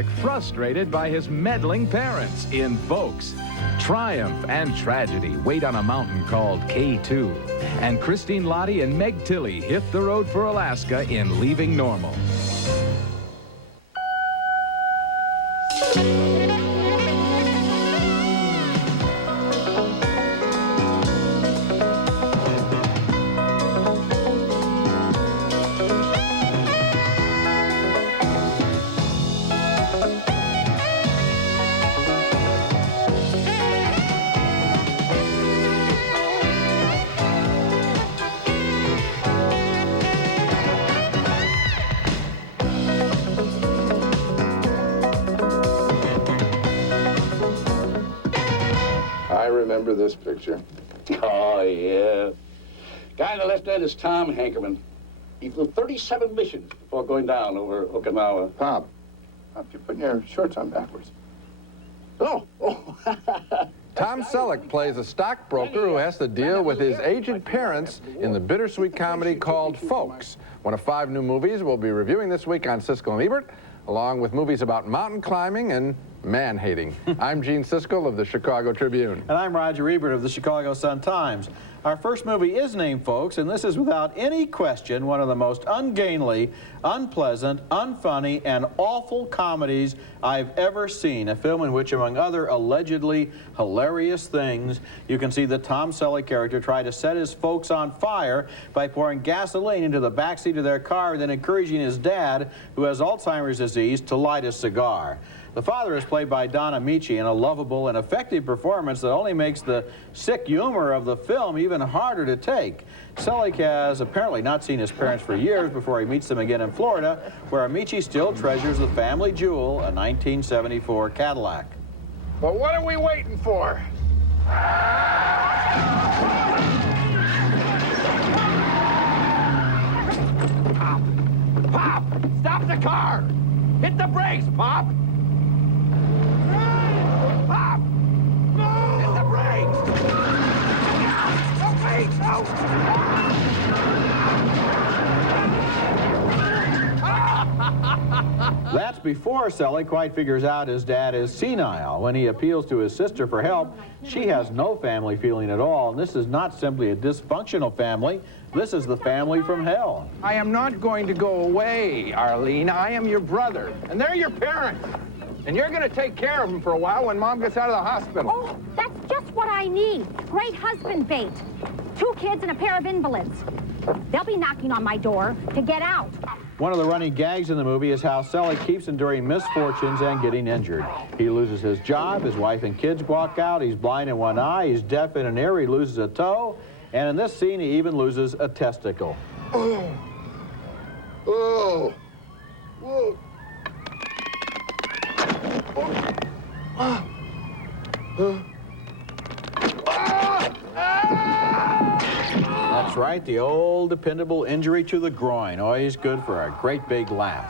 Selleck frustrated by his meddling parents in Folks. Triumph and tragedy wait on a mountain called K2. And Christine Lottie and Meg Tilly hit the road for Alaska in Leaving Normal. I remember this picture. Oh, yeah. Guy on the left end is Tom Hankerman. He flew 37 missions before going down over Okinawa. Pop, you're putting your shorts on backwards. Oh. Tom Selleck plays a stockbroker who has to deal with his aged parents in the bittersweet comedy called Folks, one of 5 new movies we'll be reviewing this week on Siskel and Ebert, along with movies about mountain climbing and man-hating. I'm Gene Siskel of the Chicago Tribune. And I'm Roger Ebert of the Chicago Sun-Times. Our first movie is named Folks, and this is without any question one of the most ungainly, unpleasant, unfunny, and awful comedies I've ever seen. A film in which, among other allegedly hilarious things, you can see the Tom Selleck character try to set his folks on fire by pouring gasoline into the backseat of their car and then encouraging his dad, who has Alzheimer's disease, to light a cigar. The father is played by Don Amici in a lovable and effective performance that only makes the sick humor of the film even harder to take. Selleck has apparently not seen his parents for years before he meets them again in Florida, where Amici still treasures the family jewel, a 1974 Cadillac. But what are we waiting for? Pop! Stop the car! Hit the brakes, Pop! Pop! Hit the brakes! No, wait! No! That's before Selleck quite figures out his dad is senile. When he appeals to his sister for help, she has no family feeling at all. And this is not simply a dysfunctional family. This is the family from hell. I am not going to go away, Arlene. I am your brother, and they're your parents. And you're going to take care of them for a while when Mom gets out of the hospital. Oh, that's just what I need. Great husband bait. 2 kids and a pair of invalids. They'll be knocking on my door to get out. One of the running gags in the movie is how Selleck keeps enduring misfortunes and getting injured. He loses his job, his wife and kids walk out, he's blind in one eye, he's deaf in an ear, he loses a toe, and in this scene he even loses a testicle. Oh. Oh. Whoa. Oh. That's right, the old dependable injury to the groin, always good for a great big laugh.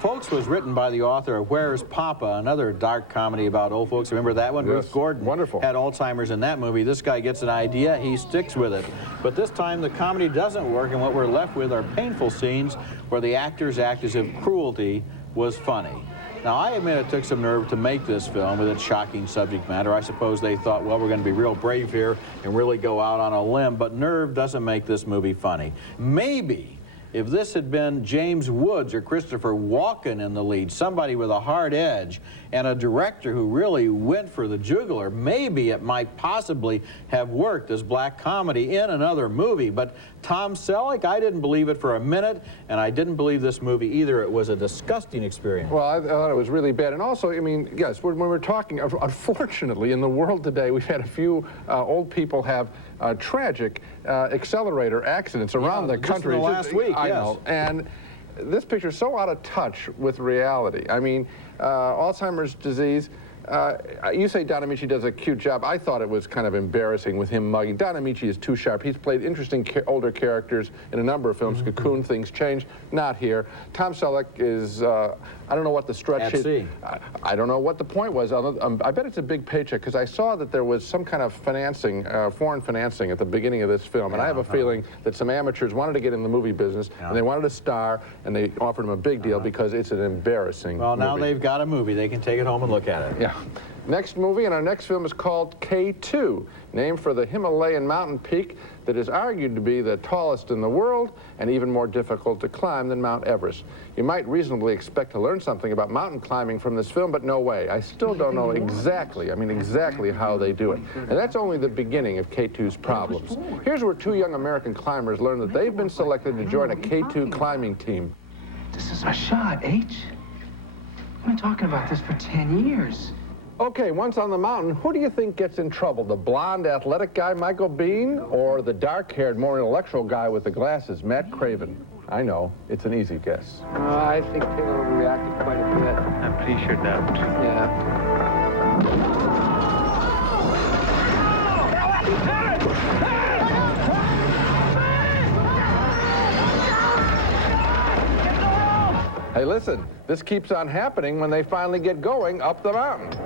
Folks was written by the author of Where's Papa, another dark comedy about old folks. Remember that one? Yes, Ruth Gordon wonderful. had Alzheimer's in that movie. This guy gets an idea, he sticks with it. But this time the comedy doesn't work, and what we're left with are painful scenes where the actors act as if cruelty was funny. Now, I admit it took some nerve to make this film with its shocking subject matter. I suppose they thought, well, we're going to be real brave here and really go out on a limb, but nerve doesn't make this movie funny. Maybe if this had been James Woods or Christopher Walken in the lead, somebody with a hard edge and a director who really went for the jugular, maybe it might possibly have worked as black comedy in another movie. But Tom Selleck, I didn't believe it for a minute, and I didn't believe this movie either. It was a disgusting experience. Well, I thought it was really bad. And also, I mean, yes, when we're talking, unfortunately, in the world today, we've had a few old people have tragic accelerator accidents around the country. Just in the last week, I yes. know. And this picture's so out of touch with reality. I mean, Alzheimer's disease, you say Don Amici does a cute job. I thought it was kind of embarrassing with him mugging. Don Amici is too sharp. He's played interesting older characters in a number of films. Cocoon, Things Change, not here. Tom Selleck is I don't know what the stretch At is. sea. I don't know what the point was. I bet it's a big paycheck because I saw that there was some kind of financing, foreign financing at the beginning of this film. And I have a feeling that some amateurs wanted to get in the movie business and they wanted to star and they offered them a big deal because it's an embarrassing Well, now movie. they've got a movie. They can take it home and look at it. Yeah. Next movie, and our next film is called K2, named for the Himalayan mountain peak that is argued to be the tallest in the world and even more difficult to climb than Mount Everest. You might reasonably expect to learn something about mountain climbing from this film, but no way. I still don't know exactly, exactly how they do it. And that's only the beginning of K2's problems. Here's where two young American climbers learn that they've been selected to join a K2 climbing team. This is my shot, H. I've been talking about this for 10 years. Okay, once on the mountain, who do you think gets in trouble? The blonde, athletic guy, Michael Biehn, or the dark-haired, more intellectual guy with the glasses, Matt Craven? I know, it's an easy guess. I think Taylor overreacted quite a bit. I'm pretty sure that. Yeah. Hey, listen, this keeps on happening when they finally get going up the mountain.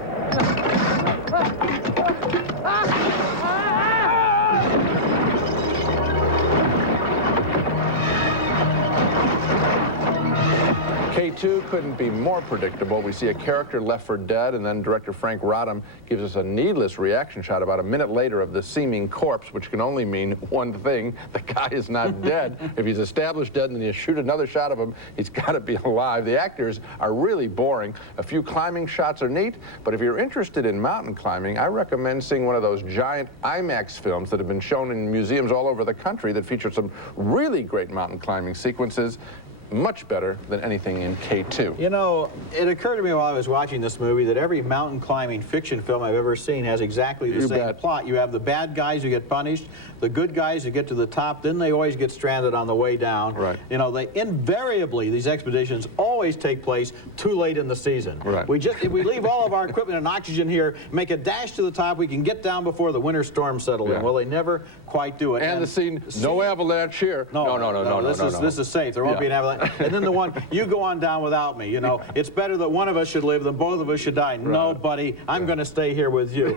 K2 couldn't be more predictable. We see a character left for dead, and then director Frank Rodham gives us a needless reaction shot about a minute later of the seeming corpse, which can only mean one thing: the guy is not dead. If he's established dead and then you shoot another shot of him, he's got to be alive. The actors are really boring. A few climbing shots are neat, but if you're interested in mountain climbing, I recommend seeing one of those giant IMAX films that have been shown in museums all over the country that feature some really great mountain climbing sequences. Much better than anything in K2. You know, it occurred to me while I was watching this movie that every mountain climbing fiction film I've ever seen has exactly the same plot. You have the bad guys who get punished, the good guys who get to the top, then they always get stranded on the way down. Right. You know, they invariably, these expeditions always take place too late in the season. Right. If we leave all of our equipment and oxygen here, make a dash to the top, we can get down before the winter storm settles in. Well, they never quite do it. And the scene, no avalanche here. No. This is safe. There won't be an avalanche. And then the one, you go on down without me, you know. It's better that one of us should live than both of us should die. Right. No, buddy, I'm going to stay here with you.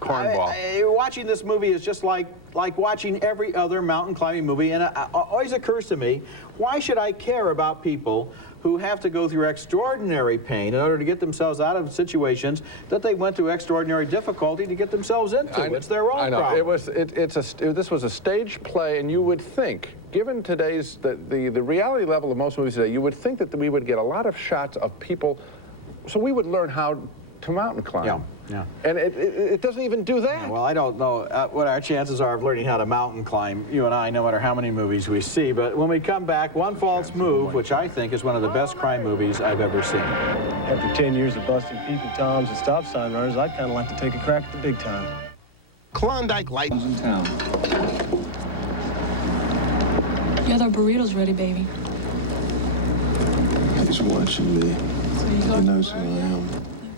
Cornball. Watching this movie is just like watching every other mountain climbing movie, and it always occurs to me, why should I care about people who have to go through extraordinary pain in order to get themselves out of situations that they went through extraordinary difficulty to get themselves into? It's their own problem. This was a stage play, and you would think, given today's the reality level of most movies today, you would think that we would get a lot of shots of people, so we would learn how to mountain climb. Yeah. And it doesn't even do that. Yeah, well, I don't know what our chances are of learning how to mountain climb, you and I, no matter how many movies we see. But when we come back, One False Move, which I think is one of the best crime movies I've ever seen. After 10 years of busting peeping toms and stop sign runners, I'd kind of like to take a crack at the big time. Klondike Lightens in town. Yeah, the burrito's ready, baby. He's watching me. He knows who I am.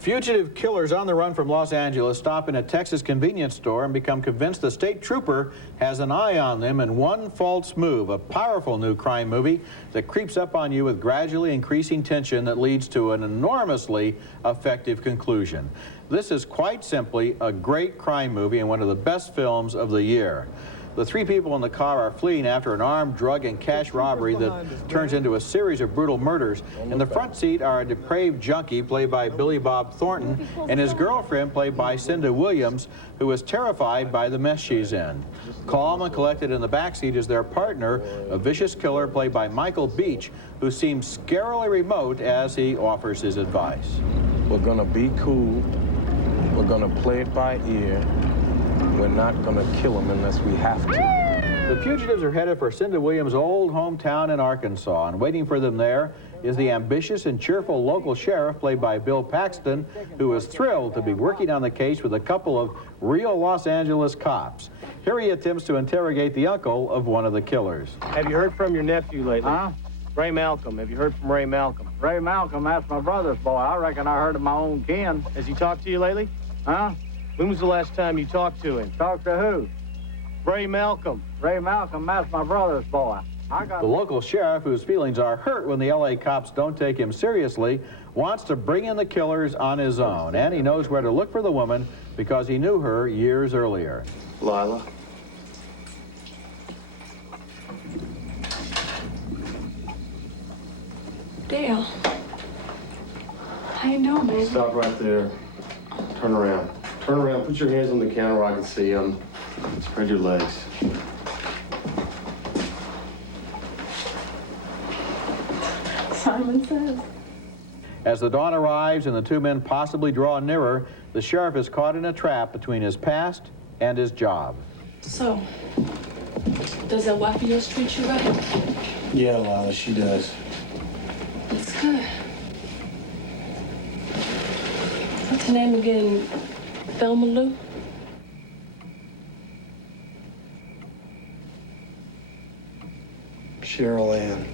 Fugitive killers on the run from Los Angeles stop in a Texas convenience store and become convinced the state trooper has an eye on them in One False Move, a powerful new crime movie that creeps up on you with gradually increasing tension that leads to an enormously effective conclusion. This is quite simply a great crime movie and one of the best films of the year. The three people in the car are fleeing after an armed drug and cash robbery that turns into a series of brutal murders. In the front seat are a depraved junkie played by Billy Bob Thornton and his girlfriend played by Cinda Williams, who is terrified by the mess she's in. Calm and collected in the back seat is their partner, a vicious killer played by Michael Beach, who seems scarily remote as he offers his advice. We're gonna be cool. We're gonna play it by ear. We're not going to kill them unless we have to. The fugitives are headed for Cinda Williams' old hometown in Arkansas, and waiting for them there is the ambitious and cheerful local sheriff played by Bill Paxton, who is thrilled to be working on the case with a couple of real Los Angeles cops. Here he attempts to interrogate the uncle of one of the killers. Have you heard from your nephew lately? Huh? Ray Malcolm. Have you heard from Ray Malcolm? Ray Malcolm, that's my brother's boy. I reckon I heard of my own kin. Has he talked to you lately? Huh? When was the last time you talked to him? Talk to who? Ray Malcolm. Ray Malcolm, that's my brother's boy. The local sheriff, whose feelings are hurt when the LA cops don't take him seriously, wants to bring in the killers on his own, and he knows where to look for the woman because he knew her years earlier. Lila. Dale. How you doing, baby? Stop right there. Turn around. Turn around. Put your hands on the counter where I can see them. Spread your legs. Simon says. As the dawn arrives and the two men possibly draw nearer, the sheriff is caught in a trap between his past and his job. So, does that wife of yours treat you right? Yeah, Lila, she does. That's good. What's her name again? Thelma Lou? Cheryl Ann.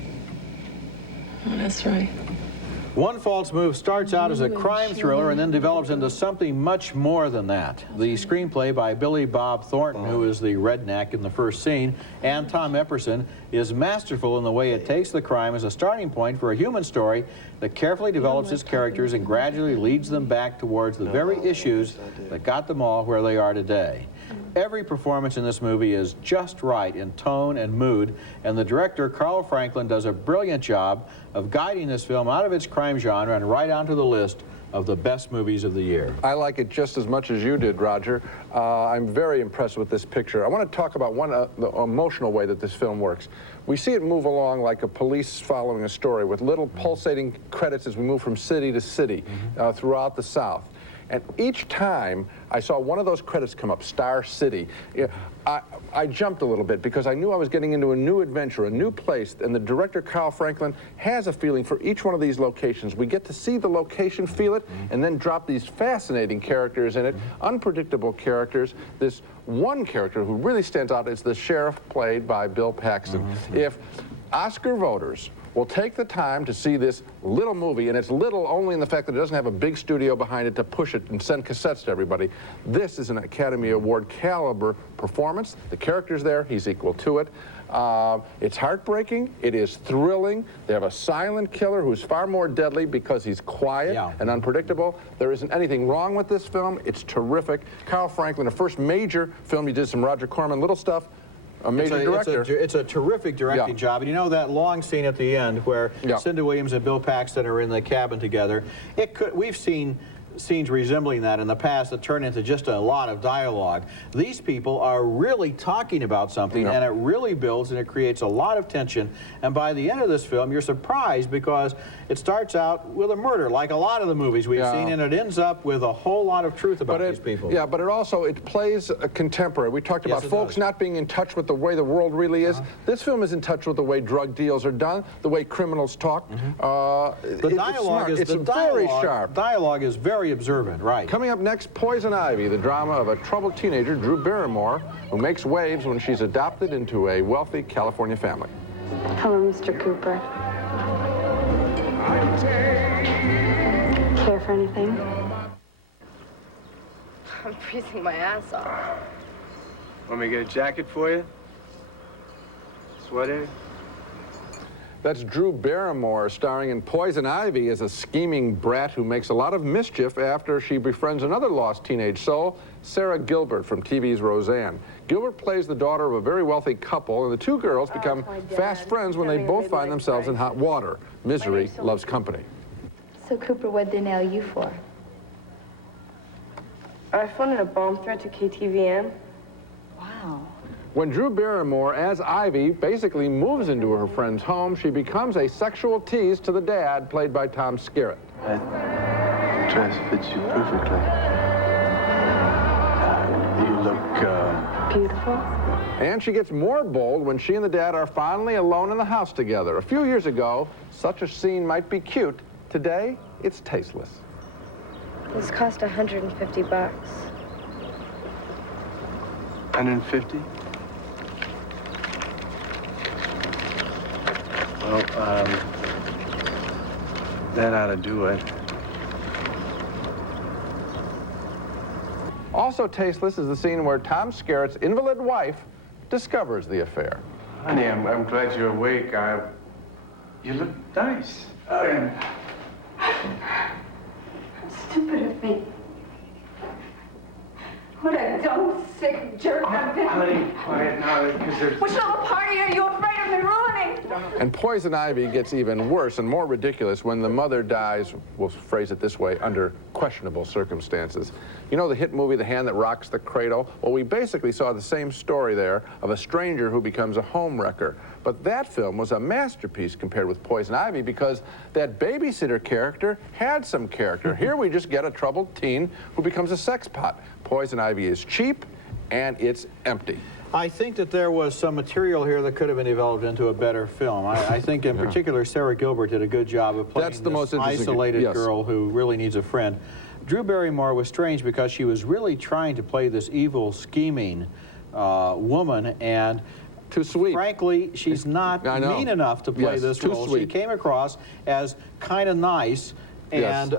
Oh, that's right. One False Move starts out as a crime thriller and then develops into something much more than that. The screenplay by Billy Bob Thornton, who is the redneck in the first scene, and Tom Epperson, is masterful in the way it takes the crime as a starting point for a human story that carefully develops its characters and gradually leads them back towards the very issues that got them all where they are today. Every performance in this movie is just right in tone and mood, and the director, Carl Franklin, does a brilliant job of guiding this film out of its crime genre and right onto the list of the best movies of the year. I like it just as much as you did, Roger. I'm very impressed with this picture. I want to talk about the emotional way that this film works. We see it move along like a police following a story with little pulsating credits as we move from city to city throughout the South. And each time I saw one of those credits come up, Star City, I jumped a little bit because I knew I was getting into a new adventure, a new place, and the director, Carl Franklin, has a feeling for each one of these locations. We get to see the location, feel it, and then drop these fascinating characters in it, unpredictable characters. This one character who really stands out is the sheriff played by Bill Paxton. If Oscar voters will take the time to see this little movie, and it's little only in the fact that it doesn't have a big studio behind it to push it and send cassettes to everybody. This is an Academy Award caliber performance. The character's there, he's equal to it. It's heartbreaking, it is thrilling. They have a silent killer who's far more deadly because he's quiet and unpredictable. There isn't anything wrong with this film. It's terrific. Carl Franklin, the first major film he did, some Roger Corman, little stuff. A major director. It's a terrific directing job. And you know that long scene at the end where Cindy Williams and Bill Paxton are in the cabin together? We've seen scenes resembling that in the past that turn into just a lot of dialogue. These people are really talking about something, and it really builds and it creates a lot of tension. And by the end of this film, you're surprised because it starts out with a murder, like a lot of the movies we've seen, and it ends up with a whole lot of truth about these people. Yeah, but it plays a contemporary. We talked about folks not being in touch with the way the world really is. This film is in touch with the way drug deals are done, the way criminals talk. The dialogue is very sharp. Dialogue is very observant, right. Coming up next, Poison Ivy, the drama of a troubled teenager, Drew Barrymore, who makes waves when she's adopted into a wealthy California family. Hello, Mr. Cooper. Care for anything? I'm freezing my ass off. Want me to get a jacket for you? Sweater? That's Drew Barrymore, starring in Poison Ivy as a scheming brat who makes a lot of mischief after she befriends another lost teenage soul, Sarah Gilbert from TV's Roseanne. Gilbert plays the daughter of a very wealthy couple, and the two girls become fast friends when they both find themselves in hot water. Misery loves company. So, Cooper, what'd they nail you for? I funded a bomb threat to KTVN. Wow. When Drew Barrymore, as Ivy, basically moves into her friend's home, she becomes a sexual tease to the dad, played by Tom Skerritt. That dress fits you perfectly. You look, beautiful. And she gets more bold when she and the dad are finally alone in the house together. A few years ago, such a scene might be cute. Today, it's tasteless. This cost $150. 150? Well, that ought to do it. Also tasteless is the scene where Tom Skerritt's invalid wife discovers the affair. Honey, I'm glad you're awake. You look nice. Stupid of me. What a dumb, sick jerk I've been. Honey, quiet now, because there's... Which little party are you afraid of me ruining? And Poison Ivy gets even worse and more ridiculous when the mother dies, we'll phrase it this way, under questionable circumstances. You know the hit movie, The Hand That Rocks the Cradle? Well, we basically saw the same story there of a stranger who becomes a homewrecker. But that film was a masterpiece compared with Poison Ivy because that babysitter character had some character. Here we just get a troubled teen who becomes a sex pot. Poison Ivy is cheap and it's empty. I think that there was some material here that could have been developed into a better film. I think in particular Sarah Gilbert did a good job of playing this isolated girl who really needs a friend. Drew Barrymore was strange because she was really trying to play this evil, scheming woman, and too sweet. Frankly, she's not mean enough to play this role. She came across as kind of nice and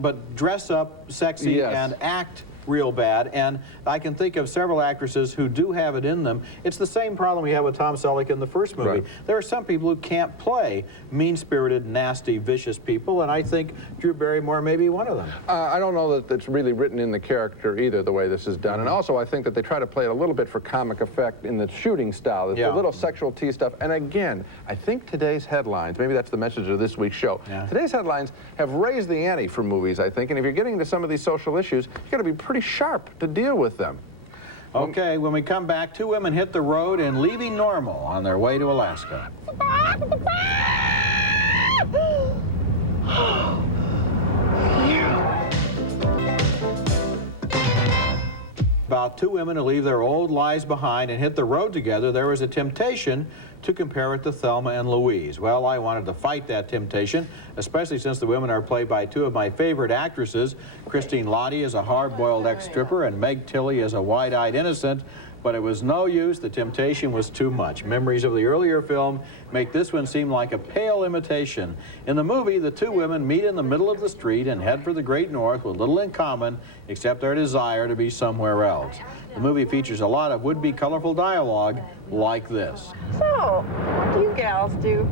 but dress up sexy and act real bad, and I can think of several actresses who do have it in them. It's the same problem we had with Tom Selleck in the first movie. Right. There are some people who can't play mean-spirited, nasty, vicious people, and I think Drew Barrymore may be one of them. I don't know that it's really written in the character either, the way this is done. And also, I think that they try to play it a little bit for comic effect in the shooting style. There's a little sexual tea stuff. And again, I think today's headlines, maybe that's the message of this week's show, today's headlines have raised the ante for movies, I think. And if you're getting into some of these social issues, you've got to be pretty sharp to deal with them. Okay, when we come back, two women hit the road and leaving normal on their way to Alaska. About two women who leave their old lives behind and hit the road together, there was a temptation to compare it to Thelma and Louise. Well, I wanted to fight that temptation, especially since the women are played by two of my favorite actresses, Christine Lottie as a hard-boiled ex-stripper and Meg Tilly as a wide-eyed innocent. But it was no use. The temptation was too much. Memories of the earlier film make this one seem like a pale imitation. In the movie, the two women meet in the middle of the street and head for the Great North with little in common except their desire to be somewhere else. The movie features a lot of would-be colorful dialogue like this. So, what do you gals do?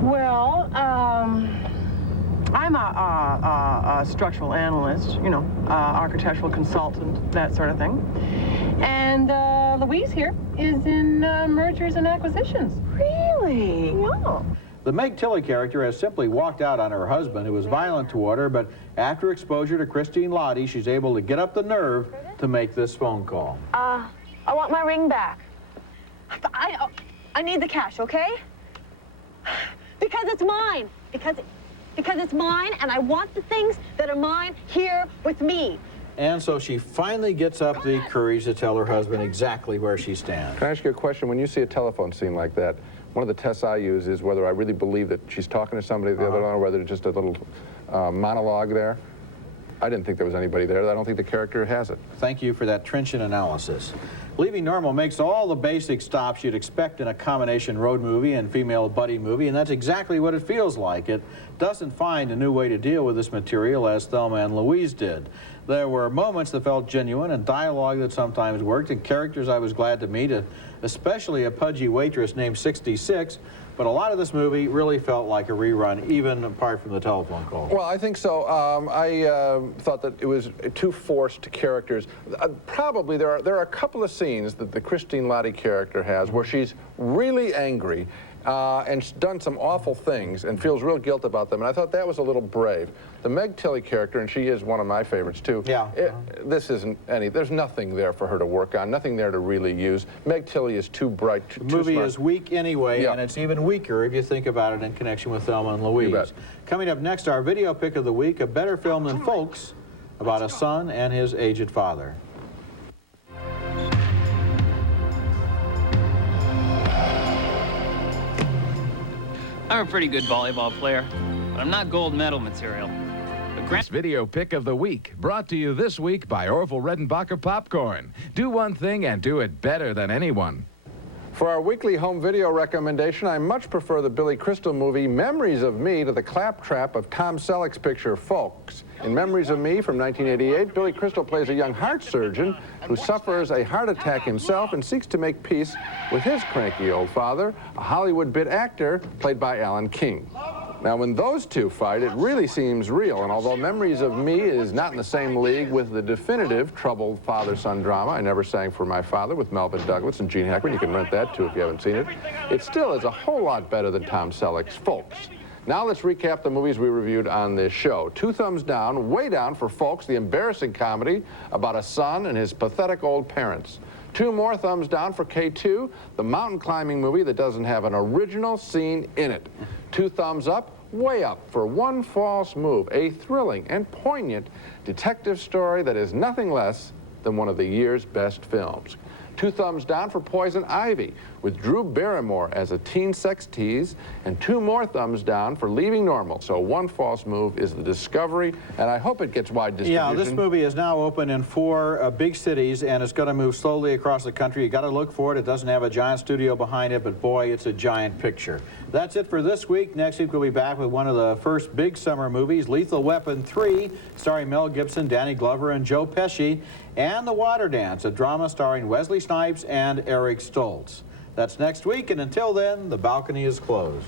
Well, I'm a structural analyst, you know, architectural consultant, that sort of thing. And Louise here is in mergers and acquisitions. Really? Yeah. The Meg Tilly character has simply walked out on her husband, who was violent toward her, but after exposure to Christine Lottie, she's able to get up the nerve to make this phone call. I want my ring back. I need the cash, okay? Because it's mine. Because it's mine, and I want the things that are mine here with me. And so she finally gets up the courage to tell her husband exactly where she stands. Can I ask you a question? When you see a telephone scene like that, one of the tests I use is whether I really believe that she's talking to somebody the other one, or whether it's just a little monologue there. I didn't think there was anybody there. I don't think the character has it. Thank you for that trenchant analysis. Leaving Normal makes all the basic stops you'd expect in a combination road movie and female buddy movie, and that's exactly what it feels like. It doesn't find a new way to deal with this material as Thelma and Louise did. There were moments that felt genuine and dialogue that sometimes worked and characters I was glad to meet, especially a pudgy waitress named 66, but a lot of this movie really felt like a rerun, even apart from the telephone call. Well, I think so. I thought that it was too forced characters. Probably there are a couple of scenes that the Christine Lottie character has where she's really angry and she's done some awful things and feels real guilt about them, and I thought that was a little brave. The Meg Tilly character, and she is one of my favorites too, this isn't there's nothing there for her to work on, nothing there to really use. Meg Tilly is too bright, too smart. The movie is weak anyway, and it's even weaker if you think about it in connection with Thelma and Louise. Coming up next, our video pick of the week, a better film than Folks, about a son and his aged father. I'm a pretty good volleyball player, but I'm not gold medal material. This video pick of the week, brought to you this week by Orville Redenbacher Popcorn. Do one thing and do it better than anyone. For our weekly home video recommendation, I much prefer the Billy Crystal movie Memories of Me to the claptrap of Tom Selleck's picture Folks. In Memories of Me from 1988, Billy Crystal plays a young heart surgeon who suffers a heart attack himself and seeks to make peace with his cranky old father, a Hollywood bit actor played by Alan King. Now, when those two fight, it really seems real, and although Memories of Me is not in the same league with the definitive troubled father-son drama, I Never Sang for My Father with Melvin Douglas and Gene Hackman, you can rent that too if you haven't seen it, it still is a whole lot better than Tom Selleck's Folks. Now let's recap the movies we reviewed on this show. 2 thumbs down, way down for Folks, the embarrassing comedy about a son and his pathetic old parents. 2 more thumbs down for K2, the mountain climbing movie that doesn't have an original scene in it. 2 thumbs up, way up for One False Move, a thrilling and poignant detective story that is nothing less than one of the year's best films. 2 thumbs down for Poison Ivy, with Drew Barrymore as a teen sex tease, and 2 more thumbs down for Leaving Normal. So One False Move is the discovery, and I hope it gets wide distribution. Yeah, this movie is now open in 4 big cities, and it's going to move slowly across the country. You got to look for it. It doesn't have a giant studio behind it, but boy, it's a giant picture. That's it for this week. Next week, we'll be back with one of the first big summer movies, Lethal Weapon 3, starring Mel Gibson, Danny Glover, and Joe Pesci, and The Water Dance, a drama starring Wesley Snipes and Eric Stoltz. That's next week, and until then, the balcony is closed.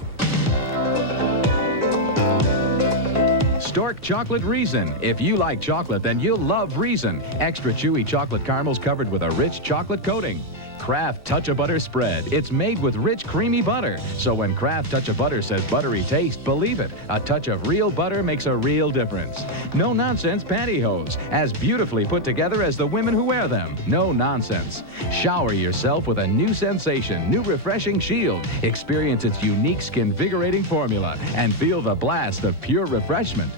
Stork Chocolate Reason. If you like chocolate, then you'll love Reason. Extra chewy chocolate caramels covered with a rich chocolate coating. Kraft Touch-A-Butter Spread. It's made with rich, creamy butter. So when Kraft Touch-A-Butter says buttery taste, believe it. A touch of real butter makes a real difference. No-nonsense pantyhose, as beautifully put together as the women who wear them. No nonsense. Shower yourself with a new sensation, new refreshing Shield. Experience its unique skin-vigorating formula and feel the blast of pure refreshment.